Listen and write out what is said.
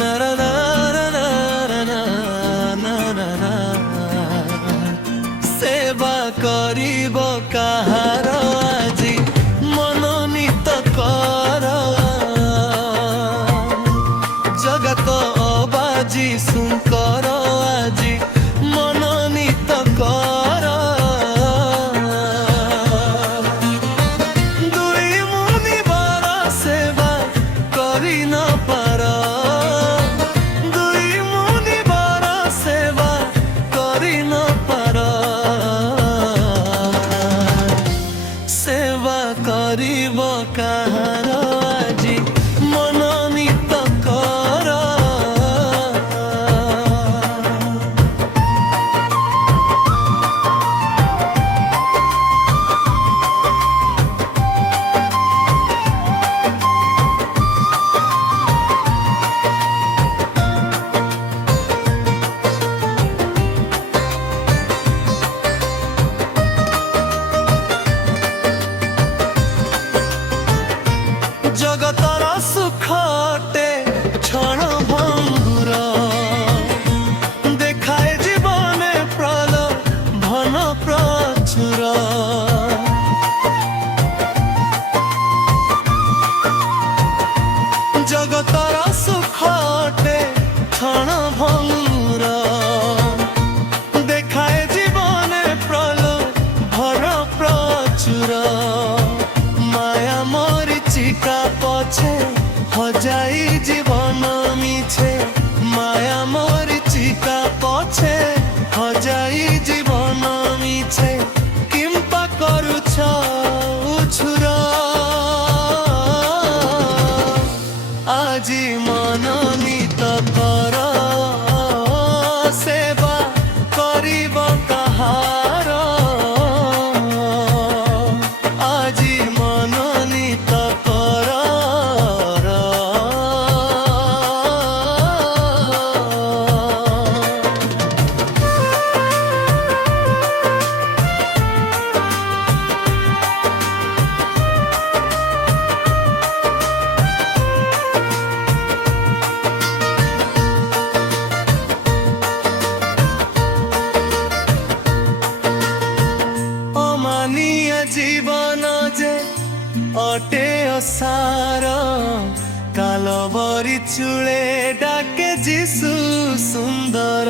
না না না না না না না না না সেবা করিব কাহার আজি মনোনীত কর জগত অবাজি শুঙ্কর আজি মনোনীত কর দুই মুনিবার সেবা করি ন পার দুই মুনিবার সেবা করি ন পার সেবা করিব কাহার আজি মনোনীত কর জগতর সুখটে ক্ষণ ভঙ্গুর দেখায় জীবনে প্রলোভন প্রচুর জগতর সুখটে ক্ষণ ভঙ্গুর দেখায় জীবনে প্রলোভন প্রচুর মায়া মরিচিকা পছে হজাই জীবন মিছে মায়া মরিচিকা পছে হজাই জীবন মিছে কিম্পা করুছ উছুর আজি মনোনীত কর সেবা করিব কাহার আজি মনোনীত কর অমানিয়া জীবন যে অটে অসার কালবরি চুলে ডাকে যিশু সুন্দর।